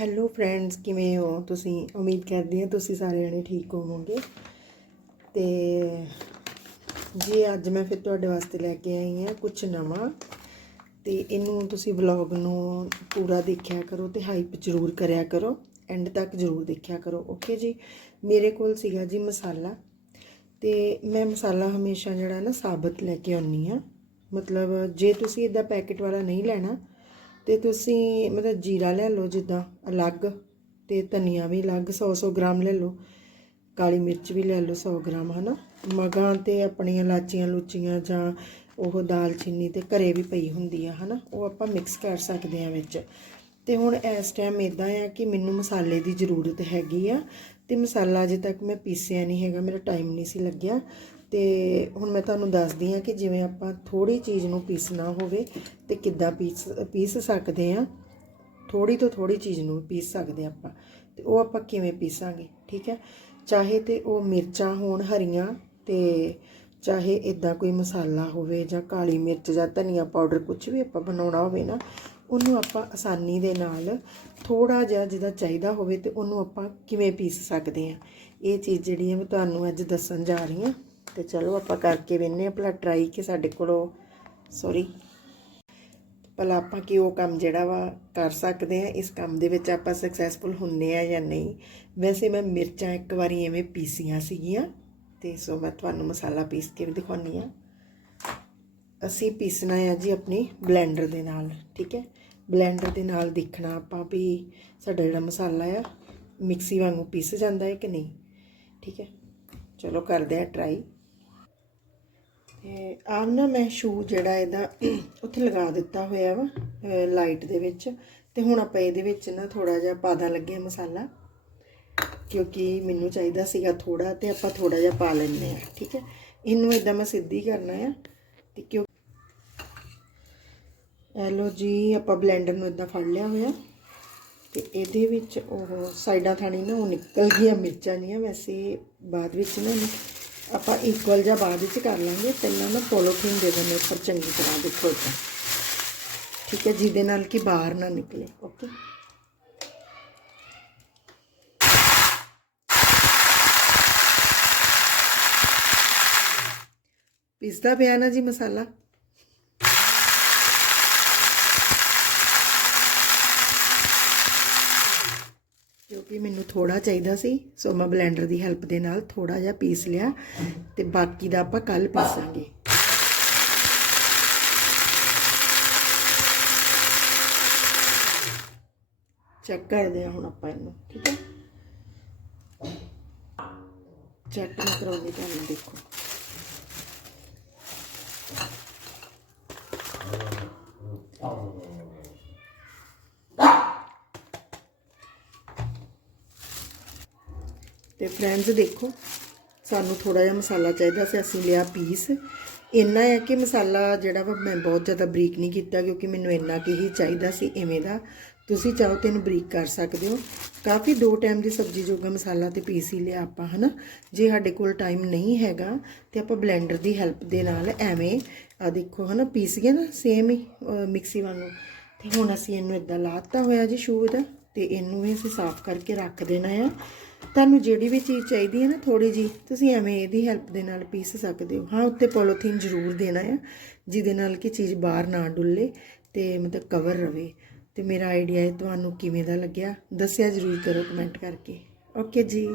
Hello friends ਕਿਵੇਂ ਹੋ? ਤੁਸੀਂ, ਉਮੀਦ ਕਰਦੀ ਹਾਂ ਤੁਸੀਂ ਸਾਰੇ ਜਣੇ ਠੀਕ ਹੋਵੋਗੇ। ਤੇ ਜੀ, ਅੱਜ ਮੈਂ ਫਿਰ ਤੁਹਾਡੇ ਵਾਸਤੇ ਲੈ ਕੇ ਆਈ ਹਾਂ ਕੁਝ ਨਵਾਂ। ਤੇ ਇਹਨੂੰ ਤੁਸੀਂ ਵਲੌਗ ਨੂੰ ਪੂਰਾ ਦੇਖਿਆ ਕਰੋ ਤੇ ਹਾਈਪ ਜ਼ਰੂਰ ਕਰਿਆ ਕਰੋ। ਐਂਡ ਤੱਕ ਜ਼ਰੂਰ ਦੇਖਿਆ ਕਰੋ ਓਕੇ ਜੀ? ਮੇਰੇ ਕੋਲ ਸੀਗਾ ਜੀ ਮਸਾਲਾ। ਤੇ ਮੈਂ ਮਸਾਲਾ ਹਮੇਸ਼ਾ ਜਿਹੜਾ ਨਾ ਸਾਬਤ ਲੈ ਕੇ ਆਉਣੀ ਆ ਮਤਲਬ ਜੇ ਤੁਸੀਂ ਇਦਾਂ ਪੈਕਟ ਵਾਲਾ ਨਹੀਂ ਲੈਣਾ ਤੇ ਤੁਸੀਂ ਮਤਲਬ ਜੀਰਾ ਲੈ ਲਓ ਜਿੱਦਾਂ ਅਲੱਗ ਤੇ ਧਨੀਆ ਵੀ ਅਲੱਗ 100 100 ਗ੍ਰਾਮ ਲੈ ਲਓ। ਕਾਲੀ ਮਿਰਚ ਵੀ ਲੈ ਲਓ 100 ਗ੍ਰਾਮ, ਹਨਾ? ਮਗਾਂ ਤੇ ਆਪਣੀਆਂ ਲਾਚੀਆਂ ਲੂਚੀਆਂ ਜਾਂ ਉਹ ਦਾਲਚੀਨੀ ਤੇ ਘਰੇ ਵੀ ਪਈ ਹੁੰਦੀ ਆ ਹਨਾ? ਉਹ ਆਪਾਂ ਮਿਕਸ ਕਰ ਸਕਦੇ ਆ ਵਿੱਚ। ਤੇ ਹੁਣ ਇਸ ਟਾਈਮ ਇਦਾਂ ਆ ਕਿ ਮੈਨੂੰ ਮਸਾਲੇ ਦੀ ਜ਼ਰੂਰਤ ਹੈਗੀ ਆ ਤੇ ਮਸਾਲਾ ਅਜੇ ਤੱਕ ਮੈਂ ਪੀਸਿਆ ਨਹੀਂ ਹੈਗਾ, ਮੇਰਾ ਟਾਈਮ ਨਹੀਂ ਸੀ ਲੱਗਿਆ। ਤੇ ਹੁਣ ਮੈਂ ਤੁਹਾਨੂੰ ਦੱਸਦੀ ਹਾਂ ਕਿ ਜਿਵੇਂ ਆਪਾਂ ਥੋੜੀ ਚੀਜ਼ ਨੂੰ ਪੀਸਣਾ ਹੋਵੇ ਤੇ ਕਿੱਦਾਂ ਪੀਸ ਪੀਸ ਸਕਦੇ ਆ ਥੋੜੀ ਤੋਂ ਥੋੜੀ ਚੀਜ਼ ਨੂੰ ਪੀਸ ਸਕਦੇ ਹਾਂ ਆਪਾਂ ਤੇ ਉਹ ਆਪਾਂ ਕਿਵੇਂ ਪੀਸਾਂਗੇ, ਠੀਕ ਹੈ? ਚਾਹੇ ਤੇ ਉਹ ਮਿਰਚਾਂ ਹੋਣ ਹਰੀਆਂ ਤੇ ਚਾਹੇ ਇਦਾਂ ਕੋਈ ਮਸਾਲਾ ਹੋਵੇ ਜਾਂ ਕਾਲੀ ਮਿਰਚ ਜਾਂ ਧਨੀਆ ਪਾਊਡਰ ਕੁਝ ਵੀ ਆਪਾਂ ਬਣਾਉਣਾ ਹੋਵੇ ਨਾ, ਉਹਨੂੰ ਆਪਾਂ ਆਸਾਨੀ ਦੇ ਨਾਲ ਥੋੜਾ ਜਿਹਾ ਜਿਹਦਾ ਚਾਹੀਦਾ ਹੋਵੇ ਤੇ ਉਹਨੂੰ ਆਪਾਂ ਕਿਵੇਂ ਪੀਸ ਸਕਦੇ ਹਾਂ। ਇਹ ਚੀਜ਼ ਜਿਹੜੀ ਹੈ ਮੈਂ ਤੁਹਾਨੂੰ ਅੱਜ ਦੱਸਣ ਜਾ ਰਹੀ ਹਾਂ। ਤੇ ਚਲੋ ਆਪਾਂ ਕਰਕੇ ਵੇਨੇ ਭਲਾ ਟਰਾਈ ਕਿ ਸਾਡੇ ਕੋਲੋਂ ਸੌਰੀ ਭਲਾ ਆਪਾਂ ਕਿ ਉਹ ਕੰਮ ਜਿਹੜਾ ਵਾ ਕਰ ਸਕਦੇ ਆ, ਇਸ ਕੰਮ ਦੇ ਵਿੱਚ ਆਪਾਂ ਸਕਸੈਸਫੁਲ ਹੁੰਨੇ ਆ ਜਾਂ ਨਹੀਂ। ਵੈਸੇ ਮੈਂ ਮਿਰਚਾਂ ਇੱਕ ਵਾਰੀ ਐਵੇਂ ਪੀਸੀਆਂ ਸੀਗੀਆਂ, ਤੇ ਸੋ ਮੈਂ ਤੁਹਾਨੂੰ ਮਸਾਲਾ ਪੀਸ ਕੇ ਵੀ ਦਿਖਾਉਣੀ ਆ। ਅਸੀਂ ਪੀਸਣਾ ਆ ਜੀ ਆਪਣੀ ਬਲੈਂਡਰ ਦੇ ਨਾਲ, ਠੀਕ ਹੈ? ਬਲੈਂਡਰ ਦੇ ਨਾਲ ਦੇਖਣਾ ਆਪਾਂ ਵੀ ਸਾਡਾ ਜਿਹੜਾ ਮਸਾਲਾ ਆ, ਮਿਕਸੀ ਵਾਂਗੂ ਪੀਸ ਜਾਂਦਾ ਹੈ ਕਿ ਨਹੀਂ, ਠੀਕ ਹੈ? ਚਲੋ ਕਰਦੇ ਆ ਟਰਾਈ ਤੇ ਆਹ ਨਾ ਮੈਂ ਸ਼ੂ ਜਿਹੜਾ ਇਹਦਾ ਉੱਥੇ ਲਗਾ ਦਿੱਤਾ ਹੋਇਆ ਵਾ ਲਾਈਟ ਦੇ ਵਿੱਚ। ਤੇ ਹੁਣ ਆਪਾਂ ਇਹਦੇ ਵਿੱਚ ਨਾ ਥੋੜਾ ਜਿਹਾ ਪਾਦਾ ਲੱਗਿਆ ਮਸਾਲਾ, ਕਿਉਂਕਿ ਮੈਨੂੰ ਚਾਹੀਦਾ ਸੀਗਾ ਥੋੜਾ ਤੇ ਆਪਾਂ ਥੋੜਾ ਜਿਹਾ ਪਾ ਲੈਂਦੇ ਆ ਠੀਕ ਹੈ? ਇਹਨੂੰ ਇਦਾਂ ਮੈਂ ਸਿੱਧੀ ਕਰਨਾ ਆ ਤੇ ਕਿਉਂ ਐਲੋ ਜੀ, ਆਪਾਂ ਬਲੈਂਡਰ ਨੂੰ ਇਦਾਂ ਫੜ ਲਿਆ ਹੋਇਆ। ਤੇ ਇਹਦੇ ਵਿੱਚ ਉਹ ਸਾਈਡਾਂ ਥਾਣੀ ਨਾ ਉਹ ਨਿਕਲ ਗਈਆਂ ਮਿਰਚਾਂ ਨਹੀਂ ਵੈਸੇ ਬਾਅਦ ਵਿੱਚ ਨਾ ਆਪਾਂ ਇਕੁਅਲ ਜਿਹਾ ਬਾਅਦ ਵਿੱਚ ਕਰ ਲਾਂਗੇ, ਪਹਿਲਾਂ ਨਾ ਪੋਲੋਥੀਨ ਦੇ ਦਿੰਦੇ ਉੱਪਰ ਚੰਗੀ ਤਰ੍ਹਾਂ ਦੇਖੋ ਇਦਾਂ ਠੀਕ ਹੈ, ਜਿਹਦੇ ਨਾਲ ਕਿ ਬਾਹਰ ਨਾ ਨਿਕਲੇ ਓਕੇ ਪਿਸਦਾ ਪਿਆ ਨਾ ਜੀ ਮਸਾਲਾ। ਕਿਉਂਕਿ ਮੈਨੂੰ ਥੋੜਾ ਚਾਹੀਦਾ ਸੀ, ਸੋ ਮੈਂ ਬਲੈਂਡਰ ਦੀ ਹੈਲਪ ਦੇ ਨਾਲ ਥੋੜਾ ਜਿਹਾ ਪੀਸ ਲਿਆ ਤੇ ਬਾਕੀ ਦਾ ਆਪਾਂ ਕੱਲ ਪੀਸਾਂਗੇ ਚੈੱਕ ਕਰਦੇ ਹਾਂ ਹੁਣ ਆਪਾਂ ਇਹਨੂੰ, ਠੀਕ ਹੈ? ਚੈੱਕ ਮੈਂ ਕਰਾਉਂਗੀ ਤੁਹਾਨੂੰ ਦੇਖੋ। ਤੇ ਫਰੈਂਡਸ ਦੇਖੋ, ਸਾਨੂੰ ਥੋੜਾ ਜਿਹਾ ਮਸਾਲਾ ਚਾਹੀਦਾ ਸੀ, ਅਸੀਂ ਲਿਆ ਪੀਸ ਇੰਨਾ ਹੈ ਕਿ ਮਸਾਲਾ ਜਿਹੜਾ ਵਾ ਮੈਂ ਬਹੁਤ ਜ਼ਿਆਦਾ ਬਰੀਕ ਨਹੀਂ ਕੀਤਾ, ਕਿਉਂਕਿ ਮੈਨੂੰ ਇੰਨਾ ਕਿ ਹੀ ਚਾਹੀਦਾ ਸੀ ਐਵੇਂ ਦਾ। ਤੁਸੀਂ ਚਾਹੋ ਤੇ ਇਹਨੂੰ ਬਰੀਕ ਕਰ ਸਕਦੇ ਹੋ। ਕਾਫੀ ਦੋ ਟਾਈਮ ਦੀ ਸਬਜ਼ੀ ਜੋਗਾ ਮਸਾਲਾ ਤੇ ਪੀਸ ਹੀ ਲਿਆ ਆਪਾਂ, ਹਨਾ? ਜੇ ਸਾਡੇ ਕੋਲ ਟਾਈਮ ਨਹੀਂ ਹੈਗਾ, ਤੇ ਆਪਾਂ ਬਲੈਂਡਰ ਦੀ ਹੈਲਪ ਦੇ ਨਾਲ ਐਵੇਂ ਆ ਦੇਖੋ, ਹਨਾ ਪੀਸ ਗਿਆ ਨਾ ਸੇਮ ਹੀ ਮਿਕਸੀ ਵਾਂਗੂ। ਤੇ ਹੁਣ ਅਸੀਂ ਇਹਨੂੰ ਇਦਾਂ ਲਾਤਾ ਹੋਇਆ ਜੀ ਸ਼ੂ ਦਾ ਤੇ ਇਹਨੂੰ ਵੀ ਅਸੀਂ ਸਾਫ਼ ਕਰਕੇ ਰੱਖ ਦੇਣਾ ਆ। ਤੁਹਾਨੂੰ ਜਿਹੜੀ ਵੀ ਚੀਜ਼ ਚਾਹੀਦੀ ਹੈ ਨਾ ਥੋੜੀ ਜੀ ਤੁਸੀਂ ਐਵੇਂ ਇਹਦੀ ਹੈਲਪ ਦੇ ਨਾਲ ਪੀਸ ਸਕਦੇ ਹੋ। ਹਾਂ, ਉੱਤੇ ਪੋਲੋਥੀਨ ਜ਼ਰੂਰ ਦੇਣਾ ਆ, ਜਿਹਦੇ ਨਾਲ ਕਿ ਚੀਜ਼ ਬਾਹਰ ਨਾ ਡੁੱਲੇ ਤੇ ਮਤਲਬ ਕਵਰ ਰਵੇ। ਤੇ ਮੇਰਾ ਆਈਡੀਆ ਇਹ ਤੁਹਾਨੂੰ ਕਿਵੇਂ ਦਾ ਲੱਗਿਆ, ਦੱਸਿਆ ਜ਼ਰੂਰ ਕਰੋ ਕਮੈਂਟ ਕਰਕੇ। ਓਕੇ ਜੀ।